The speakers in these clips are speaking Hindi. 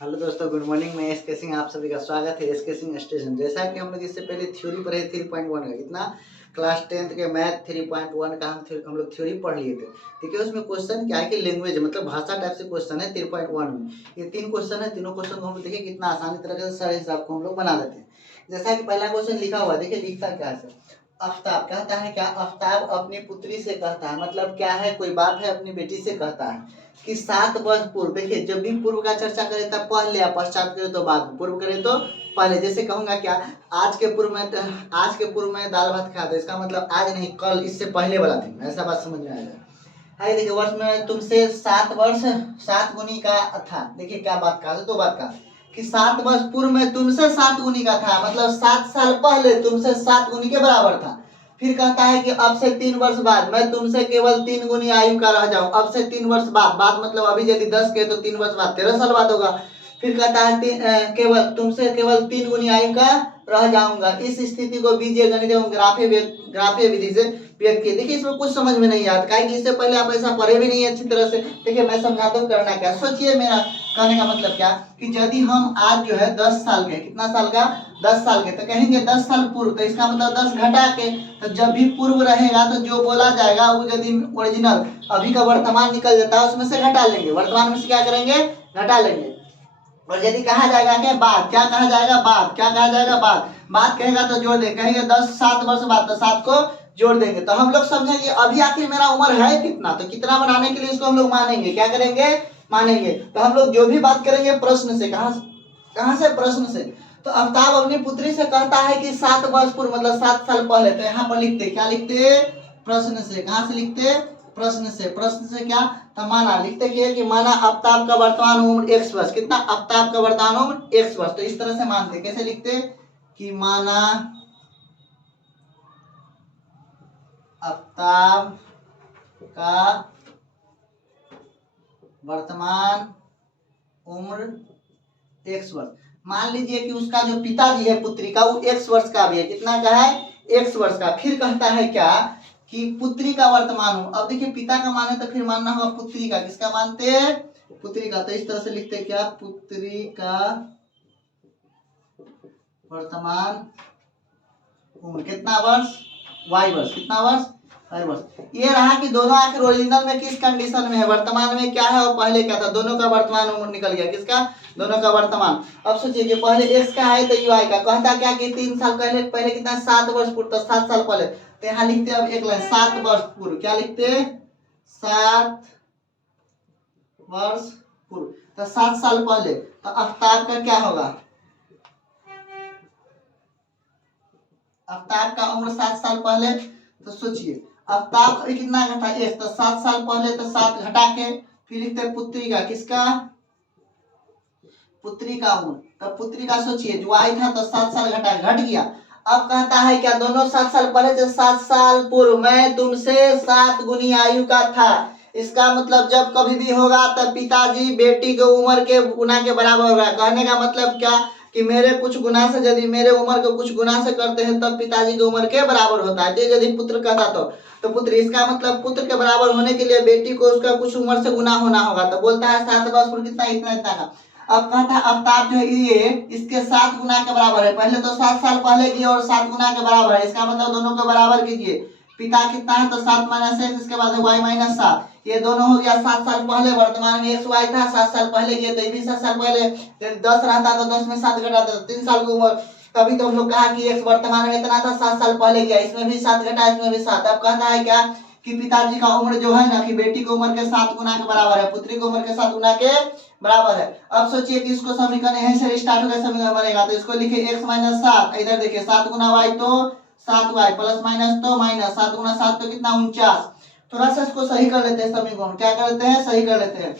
हेलो दोस्तों, गुड मॉर्निंग। मैं एस के सिंह, आप सभी का स्वागत है एस के सिंह स्टेशन। जैसा कि हम लोग इससे पहले थ्योरी पढ़े 3.1 का, कितना क्लास 10th के मैथ 3.1 का हम लोग थ्योरी पढ़ लिए थे। ठीक है, उसमें क्वेश्चन क्या है कि लैंग्वेज मतलब भाषा टाइप से क्वेश्चन है 3.1 में। ये 3 क्वेश्चन है, तीनों क्वेश्चन को हम लोग देखिए कितना आसानी तरीके से सारे हिसाब को हम लोग बना देते हैं। जैसा कि पहला क्वेश्चन लिखा हुआ, देखिए लिखता क्या है। आफ्ताब कहता है क्या, आफ्ताब अपनी पुत्री से कहता है, मतलब क्या है, कोई बात है, अपनी बेटी से कहता है कि 7 वर्ष पूर्व। देखिए, जब भी पूर्व का चर्चा करें तब पहले, या पश्चात करें तो बाद में, पूर्व करें तो पहले। जैसे कहूंगा क्या, आज के पूर्व में दाल भात खाया था, इसका मतलब आज नहीं, कल, इससे पहले वाला दिन, ऐसा बात समझ में आएगा। है, देखिए, वर्ष में तुमसे 7 वर्ष 7 गुनी का था। देखिए क्या बात कहा, दो बात कहा कि 7 वर्ष पूर्व में तुमसे 7 गुनी का था, मतलब 7 साल पहले तुमसे 7 गुनी के बराबर था। फिर कहता है कि अब से 3 वर्ष बाद मैं तुमसे केवल 3 गुनी आयु का रह जाऊं। अब से 3 वर्ष बाद मतलब अभी यदि 10 के तो 3 वर्ष बाद 13 साल बाद होगा। फिर कहता है केवल तुमसे केवल 3 गुनी आयु का रह जाऊंगा। इस स्थिति को बीजीय गणित एवं ग्राफीय विधि से व्यक्त किया। देखिए, इसमें कुछ समझ में नहीं आता, काहे कि इससे पहले आप ऐसा पढ़े भी नहीं अच्छी तरह से। देखिए मैं समझाता हूँ, करना क्या। सोचिए, मेरा कहने का मतलब क्या कि यदि हम आज जो है 10 साल के, कितना साल का, 10 साल के, तो कहेंगे 10 साल पूर्व, तो इसका मतलब 10 घटा के, तो जब भी पूर्व रहेगा तो जो बोला जाएगा वो यदि ओरिजिनल अभी का वर्तमान निकल जाता है उसमें से घटा लेंगे, वर्तमान में से क्या करेंगे, घटा लेंगे। और यदि कहा जाएगा कि बाद, क्या कहा जाएगा, बाद, क्या कहा जाएगा, बाद कहेगा तो जोड़ देंगे, कहेंगे 7 वर्ष बाद, तो 7 को जोड़ देंगे। तो हम लोग समझेंगे अभी आखिर मेरा उम्र है कितना, तो कितना बनाने के लिए इसको हम लोग मानेंगे, क्या करेंगे, मानेंगे। तो हम लोग जो भी बात करेंगे प्रश्न से, कहां से, प्रश्न से। तो आफ्ताब अपनी पुत्री से कहता है कि 7 वर्ष पूर्व मतलब 7 साल पहले, तो यहाँ पर लिखते, क्या लिखते, प्रश्न से। कहां से लिखते, प्रश्न से। प्रश्न से क्या, तो माना लिखते कि माना आफ्ताब का वर्तमान उम्र x वर्ष, कितना, आफ्ताब का वर्तमान उम्र x वर्ष। तो इस तरह से मानते, कैसे लिखते कि माना आफ्ताब का वर्तमान उम्र x वर्ष। मान लीजिए कि उसका जो पिताजी है पुत्री का, वो x वर्ष का भी है, कितना का है, x वर्ष का। फिर कहता है क्या कि पुत्री का वर्तमान उम्र। अब देखिए, पिता का माने तो फिर मानना होगा पुत्री का, किसका मानते हैं, पुत्री का। तो इस तरह से लिखते क्या, पुत्री का वर्तमान उम्र कितना वर्ष, y वर्ष, कितना वर्ष, y वर्ष। ये रहा कि दोनों आखिर ओरिजिनल में किस कंडीशन में है, वर्तमान में क्या है और पहले क्या था, दोनों का वर्तमान उम्र निकल गया, किसका, दोनों का वर्तमान। अब सोचिए कि पहले x का है तो y का, कहता क्या कि 3 साल पहले, पहले कितना, 7 वर्ष पूर्व, तो 7 साल पहले। तो यहाँ लिखते अब एक लाइन, 7 वर्ष पूर्व, क्या लिखते, 7 वर्ष पूर्व, तो 7 साल पहले। तो आफ्ताब का क्या होगा, आफ्ताब का उम्र 7 साल पहले। तो सोचिए आफ्ताब कितना घटा, एक, तो 7 साल पहले, तो 7 घटा के फिर लिखते पुत्री का, किसका, पुत्री का उम्र। तो पुत्री का सोचिए जो आई था तो 7 साल घट गया। अब कहता है क्या, दोनों 7 साल पहले से 7 साल पूर्व मैं तुमसे 7 गुनी आयु का था। इसका मतलब जब कभी भी होगा तब पिताजी बेटी के उम्र के गुना के बराबर होगा। कहने का मतलब क्या कि मेरे कुछ गुना से, यदि मेरे उम्र को कुछ गुना से करते हैं तब पिताजी की उम्र के बराबर होता है। यदि पुत्र कहता तो पुत्र, इसका मतलब पुत्र के बराबर होने के लिए बेटी को उसका कुछ उम्र से गुना होना होगा। तो बोलता है 7 वर्ष पूर्व कितना, इतना इतना का। अब कहता है आफ्ताब जो है ये इसके 7 गुना के बराबर है। पहले तो 7 साल पहले की और 7 गुना के बराबर है, इसका मतलब दोनों को बराबर कीजिए। पिता कितना है तो 7 माइनस x, इसके बाद y माइनस 7, ये दोनों हो गया 7 साल पहले। वर्तमान में x y था, 7 साल पहले की, तो ये भी 7 साल पहले। 10 रहता तो 10 में 7 घटाता तो 3 साल की उम्र। तभी तो हम लोग कहा कि x वर्तमान में इतना था, 7 साल पहले गया, इसमें भी 7 घटा, इसमें भी 7। अब कहता है क्या कि पिताजी का उम्र जो है ना, कि बेटी की उम्र के 7 गुना के बराबर है, पुत्री की उम्र के 7 गुना के बराबर है। अब सोचिए कि इसको समीकरण यहीं से स्टार्ट होकर समीकरण बनेगा। तो इसको लिखे x माइनस 7, इधर देखिए 7 गुना y तो 7y, प्लस माइनस तो माइनस, 7 गुना 7 तो कितना, 49। थोड़ा सा इसको सही कर लेते हैं, समीकरण क्या कर लेते हैं, सही कर लेते हैं।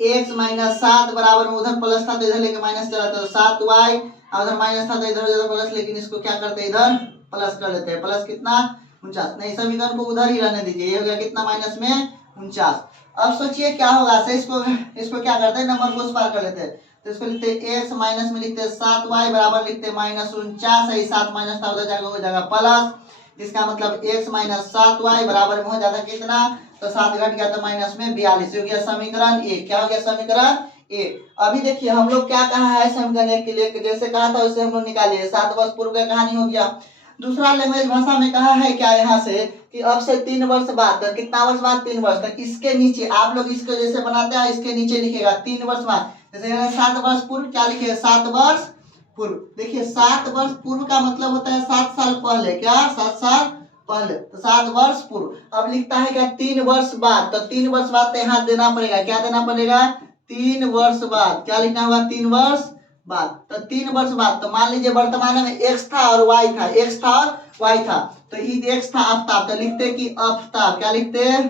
x माइनस 7 बराबर में उधर प्लस था तो इधर लेके माइनस चला, तो 7y, उधर माइनस था तो इधर प्लस, लेकिन इसको क्या करते हैं, इधर प्लस कर लेते हैं। प्लस कितना, 49। नहीं, समीकरण को उधर ही रहने दीजिए, ये हो गया कितना, माइनस में 49। अब सोचिए क्या होगा, से इसको क्या करते हैं, नंबर को उस पार कर लेते हैं। तो इसको लिखते हैं x माइनस में लिखते हैं 7y बराबर लिखते हैं माइनस 49 है, 7 माइनस था उधर जाकर हो जाएगा प्लस। इसका मतलब x माइनस 7y बराबर में हो जाता कितना, तो 7 घट गया तो माइनस में 42 हो गया समीकरण 1। क्या हो गया, समीकरण ए। अभी देखिए हम लोग क्या कहा है समीकरण एक के लिए, जैसे कहा था वैसे हम लोग निकालिए, 7 वर्ष पूर्व का कहानी हो गया। दूसरा लैंग्वेज भाषा में कहा है क्या यहाँ से कि अब से 3 वर्ष बाद, तो कितना वर्ष बाद, 3 वर्ष तक। इसके नीचे आप लोग इसको जैसे बनाते हैं इसके नीचे लिखेगा 3 वर्ष बाद, जैसे 7 वर्ष पूर्व क्या लिखे, 7 वर्ष पूर्व। देखिए 7 वर्ष पूर्व का मतलब होता है 7 साल पहले, क्या 7 साल पहले, तो 7 वर्ष पूर्व। अब लिखता है क्या 3 वर्ष बाद, तो 3 वर्ष बाद तो यहाँ देना पड़ेगा, क्या देना पड़ेगा, 3 वर्ष बाद, क्या लिखना होगा 3 वर्ष बाद। तो 3 वर्ष बाद, तो मान लीजिए वर्तमान में x था और y था, x था और y था, तो x था आफ्ताब, तो लिखते कि आफ्ताब, क्या लिखते हैं,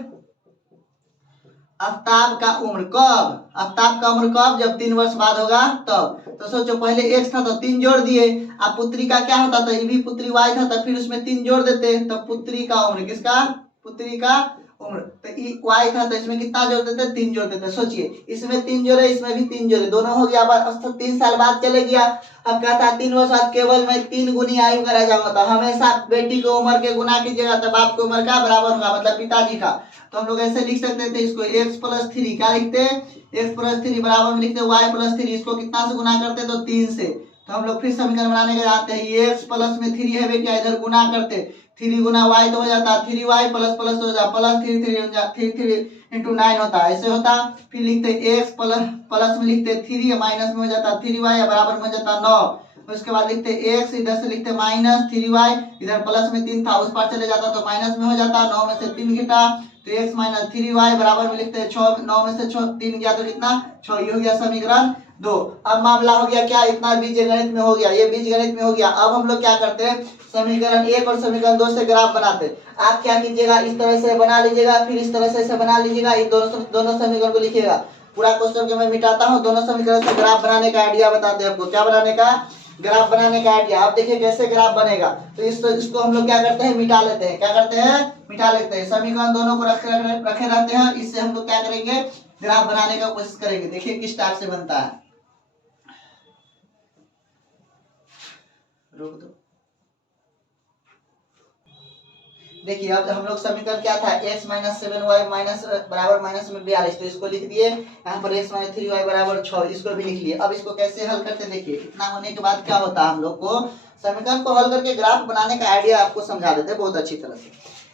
आफ्ताब का उम्र कब, आफ्ताब का उम्र कब, जब 3 वर्ष बाद होगा तब। तो सोचो पहले x था तो 3 जोड़ दिए, अब पुत्री का क्या होता था, ये भी पुत्री y था, तो फिर उसमें 3 जोड़ देते, तो पुत्री का उम्र, किसका, पुत्री का उम्र, तो y था तो इसमें कितना जोड़ देते, 3 जोड़ देते। सोचिए इसमें 3 जोड़े, इसमें भी 3 जोड़े, दोनों हो गया, अब 3 साल बाद चले गया। अब कहता 3 वर्ष बाद केवल मैं 3 गुनी आयु करा जाऊंगा, तो हमेशा बेटी को उम्र के गुना कीजिएगा, तो बाप की उम्र का बराबर होगा, मतलब पिताजी का। तो हम लोग ऐसे लिख सकते थे इसको, x + 3, क्या लिखते हैं, x + 3 बराबर में लिखते y + 3, इसको कितना से गुना करते, तो 3 से। तो हम लोग फिर समीकरण बनाने के जाते हैं, ये x प्लस में 3 है क्या, इधर गुना करते, 3 गुना y तो हो जाता 3y प्लस प्लस हो जाता प्लस 3 3 हो जाता 3 3 × 9 होता है, ऐसे होता। फिर लिखते x प्लस में लिखते 3 माइनस में हो जाता 3y बराबर में हो जाता 9। उसके बाद लिखते x, इधर से लिखते -3y, इधर प्लस में 3 था उस पार चले जाता तो माइनस में हो जाता, 9 में से 3 घटा तो x - 3y बराबर में लिखते हैं 6, 9 में से 3 गया तो कितना 6, ये हो गया समीकरण 2। अब मामला हो गया क्या, इतना बीजगणित में हो गया, ये बीजगणित में हो गया। अब हम लोग क्या करते हैं, समीकरण 1 और समीकरण 2 से ग्राफ बनाते हैं। आप क्या कीजिएगा, इस तरह से बना लीजिएगा, फिर इस तरह से इसे बना लीजिएगा, इन दोनों समीकरण को लिखिएगा। पूरा क्वेश्चन को मैं मिटाता हूँ, दोनों समीकरण से ग्राफ बनाने का आइडिया बताते हैं आपको, क्या बनाने का, ग्राफ बनाने का आइडिया। आप देखिए कैसे ग्राफ बनेगा, तो इसको हम लोग क्या करते हैं, मिटा लेते हैं, क्या करते हैं, मिटा लेते हैं। समीकरण दोनों को रखे रहते हैं, इससे हम लोग क्या करेंगे, ग्राफ बनाने का कोशिश करेंगे। देखिए किस टाइप से बनता है, रोक दो। देखिए अब हम लोग समीकरण क्या था, x - 7y बराबर माइनस में 42, तो इसको लिख दिए, यहाँ पर x - 3y बराबर 6, इसको भी लिख लिए। अब इसको कैसे हल करते देखिए, इतना होने के बाद क्या होता है, हम लोग को समीकरण को हल करके ग्राफ बनाने का आइडिया आपको समझा देते हैं बहुत अच्छी तरह से।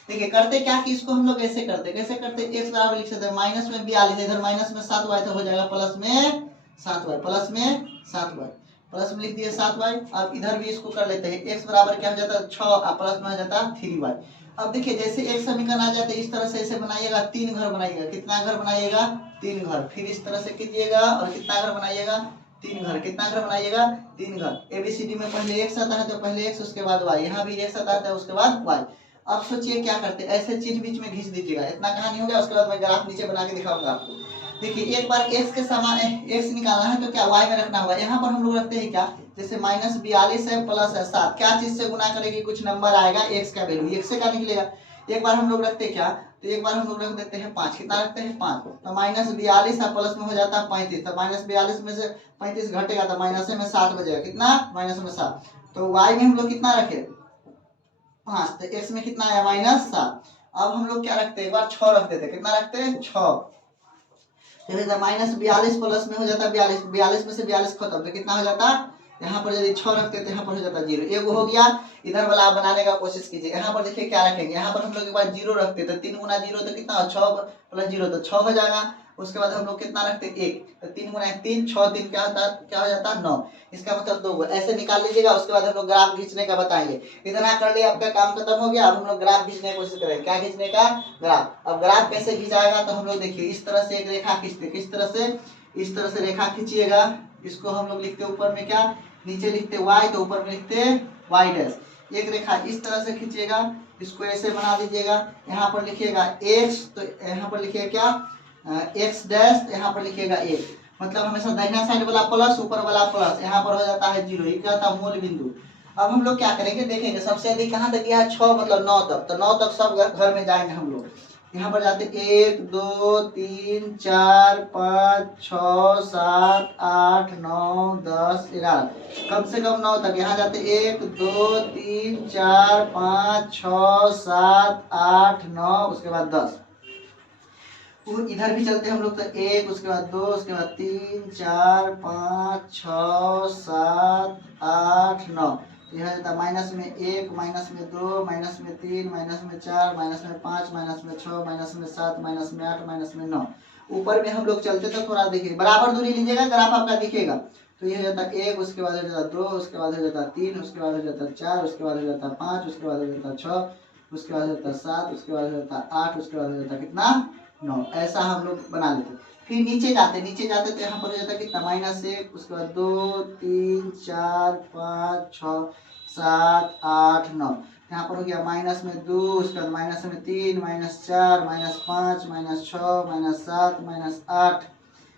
देखिए करते क्या कि इसको हम लोग कैसे करते x बराबर लिख सकते हैं माइनस में 42, इधर माइनस में 7y तो हो जाएगा प्लस में 7y, प्लस में 7y, प्लस में लिख दिए 7y। अब इधर भी इसको कर लेते हैं, x बराबर क्या हो जाता है 6, प्लस में हो जाता 3y। अब देखिए जैसे एक समीकरण आ जाते इस तरह से ऐसे बनाइएगा, 3 घर बनाइएगा, कितना घर बनाइएगा, 3 घर। फिर इस तरह से कीजिएगा और कितना घर बनाइएगा, 3 घर, कितना घर बनाइएगा, 3 घर। ABCD में पहले x आता है तो पहले x उसके बाद y, यहाँ भी x आता है उसके बाद y। अब सोचिए क्या करते, ऐसे चीज बीच में घिस दीजिएगा, इतना कहानी हो गया। उसके बाद मैं ग्राफ नीचे बना के दिखाऊंगा आपको। देखिए एक बार x के समान x निकालना है तो क्या y में रखना होगा, यहाँ पर हम लोग रखते हैं क्या, जैसे -42 है प्लस है 7, क्या चीज से गुना करेगी, कुछ नंबर आएगा, x का वैल्यू x से का निकलेगा। एक बार हम लोग रखते हैं क्या, तो एक बार हम लोग रख देते हैं 5, कितना रखते हैं 5, तो -42 है प्लस में हो जाता है 35, तो -42 में से 35 घटेगा तो माइनस में 7 बचेगा, कितना माइनस में 7। तो y में हम लोग कितना रखे 5, तो x में कितना आया -7। अब हम लोग क्या रखते हैं, एक बार 6 रख देते, कितना रखते हैं 6, -42 प्लस में हो जाता 42, 42 में से 42 खत्म तो कितना हो जाता, यहाँ पर यदि 6 रखते तो यहाँ पर हो जाता 0, एगो हो गया। इधर वाला आप बनाने का कोशिश कीजिए, यहाँ पर देखिए क्या रखेंगे, यहाँ पर हम लोग एक बार 0 रखते तो 3 गुना 0 तो कितना 6 प्लस 0 तो 6 हो जाएगा। उसके बाद हम लोग कितना रखते 1, तो 3 गुना 3 6 3 क्या हो जाता 9, इसका मतलब 2 ऐसे निकाल लीजिएगा। उसके बाद हम लोग ग्राफ खींचने का बताएंगे। इतना कर लिया, आपका काम खत्म हो गया। अब हम लोग ग्राफ खींचने की कोशिश करेंगे, क्या खींचने का, ग्राफ। अब ग्राफ कैसे खींचाएगा, तो हम लोग देखिए इस तरह से एक रेखा खींचते, किस तरह से, इस तरह से रेखा खींचिएगा। इसको हम लोग लिखते ऊपर में क्या, नीचे लिखते y तो ऊपर में लिखते y डैश। एक रेखा इस तरह से खींचिएगा, इसको ऐसे बना दीजिएगा। यहाँ पर लिखिएगा x, तो यहाँ पर लिखिएगा क्या x डैश, यहाँ पर लिखिएगा 1, मतलब हमेशा दाहिना साइड वाला प्लस ऊपर वाला प्लस, यहाँ पर हो जाता है 0, ये क्या था मूल बिंदु। अब हम लोग क्या करेंगे, देखेंगे सबसे अधिक कहाँ तक गया है 6, मतलब 9 तक, तो 9 तक सब घर में जाएंगे हम लोग। यहाँ पर जाते 1 2 3 4 5 6 7 8 9 10 11, कम से कम 9 तक। यहाँ जाते 1 2 3 4 5 6 7 8 9, उसके बाद 10। वो इधर भी चलते हैं हम लोग, तो 1, उसके बाद 2, उसके बाद 3, 4, 5, 6, 7, 8, 9। तो यह जाता माइनस में 1, माइनस में 2, माइनस में 3, माइनस में 4, माइनस में 5, माइनस में 6, माइनस में 7, माइनस में 8, माइनस में 9। ऊपर में हम लोग चलते तो थोड़ा देखिए बराबर दूरी लीजिएगा, ग्राफ आपका दिखेगा। तो ये हो जाता 1, उसके बाद हो जाता 2, उसके बाद हो जाता 3, उसके बाद हो जाता 4, उसके बाद हो जाता 5, उसके बाद हो जाता 6, उसके बाद हो जाता 7, उसके बाद हो जाता 8, उसके बाद हो जाता कितना 9। ऐसा हम लोग बना लेते। फिर नीचे जाते तो यहाँ पर हो जाता कितना -1, उसके बाद 2, 3, 4, 5, 6, 7, 8, 9। यहाँ पर हो गया माइनस में 2, उसके बाद माइनस में 3, -4, -5, -6, -7, -8,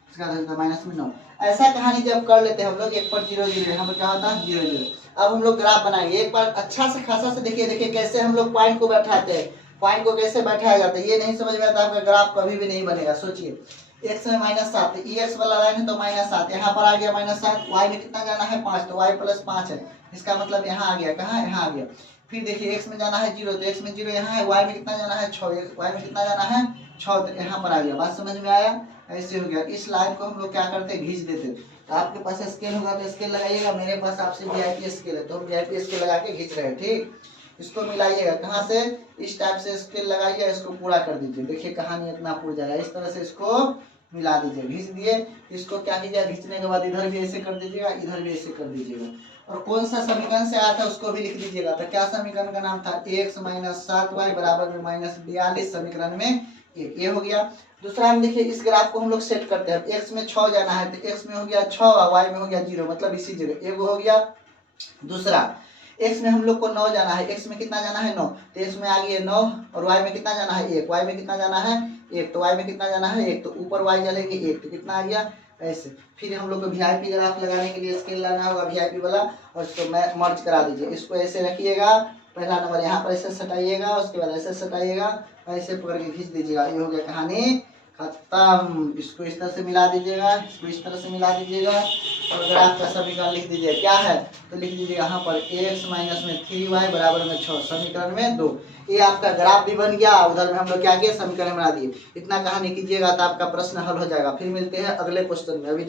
उसके बाद हो जाता माइनस में 9। ऐसा कहानी जब कर लेते हैं हम लोग, एक पर 0 0, यहाँ पर क्या होता है 0 0। अब हम लोग ग्राफ बनाएंगे, एक बार अच्छा से खासा से देखिए कैसे हम लोग पॉइंट को बैठाते हैं। पॉइंट को कैसे बैठाया जाता है ये नहीं समझ में आता, आपका ग्राफ कभी भी नहीं बनेगा। सोचिए x में -7, एक्स वाला लाइन है तो -7, यहाँ पर आ गया -7, y में कितना जाना है 5, तो y + 5 है, इसका मतलब यहाँ आ गया, कहाँ यहाँ आ गया। फिर देखिए x में जाना है 0, तो x में 0 यहाँ है, y में कितना जाना है 6, y में कितना जाना है 6, तो यहाँ पर आ गया। बात समझ में आया, ऐसे हो गया। इस लाइन को हम लोग क्या करते हैं घींच देते। तो आपके पास स्केल होगा तो स्केल लगाइएगा, मेरे पास आपसे VIP स्केल है तो हम VIP स्केल लगा के घींच रहे हैं। ठीक, इसको मिलाइएगा, कहाँ से इस टाइप से स्केल लगाइए, इसको पूरा कर दीजिए। देखिए कहानी इतना पूरा जाएगा, इस तरह से इसको मिला दीजिए, घींच दिए। इसको क्या कीजिएगा, घींचने के बाद इधर भी ऐसे कर दीजिएगा, इधर भी ऐसे कर दीजिएगा। और कौन सा समीकरण से आया था उसको भी लिख दीजिएगा। तो क्या समीकरण का नाम था, x - 7y बराबर में -42, समीकरण में ये हो गया। दूसरा हम देखिए इस ग्राफ को हम लोग सेट करते हैं। x में 6 जाना है तो x में हो गया 6 और y में हो गया 0, मतलब इसी जगह एक हो गया। दूसरा x में हम लोग को 9 जाना है, x में कितना जाना है 9, तो x में आ गया 9, और y में कितना जाना है 1, y में कितना जाना है 1, तो y में कितना जाना है 1, तो ऊपर y चलेंगे 1, तो कितना आ गया ऐसे। फिर हम लोग को VIP ग्राफ लगाने के लिए स्केल लाना होगा VIP वाला, और इसको मैं मर्ज करा दीजिए। इसको ऐसे रखिएगा, पहला नंबर यहाँ पर ऐसे सटाइएगा, उसके बाद ऐसे सटाइएगा, ऐसे पकड़ के खींच दीजिएगा। ये हो गया कहानी खत्म। इसको इस तरह से मिला दीजिएगा, इसको इस तरह से मिला दीजिएगा, और ग्राफ का समीकरण लिख दीजिए। क्या है तो लिख दीजिए यहाँ पर x - 3y बराबर में 6, समीकरण में 2। ये आपका ग्राफ भी बन गया, उधर में हम लोग क्या किए समीकरण बना दिए। इतना कहानी कीजिएगा तो आपका प्रश्न हल हो जाएगा। फिर मिलते हैं अगले क्वेश्चन में। अभी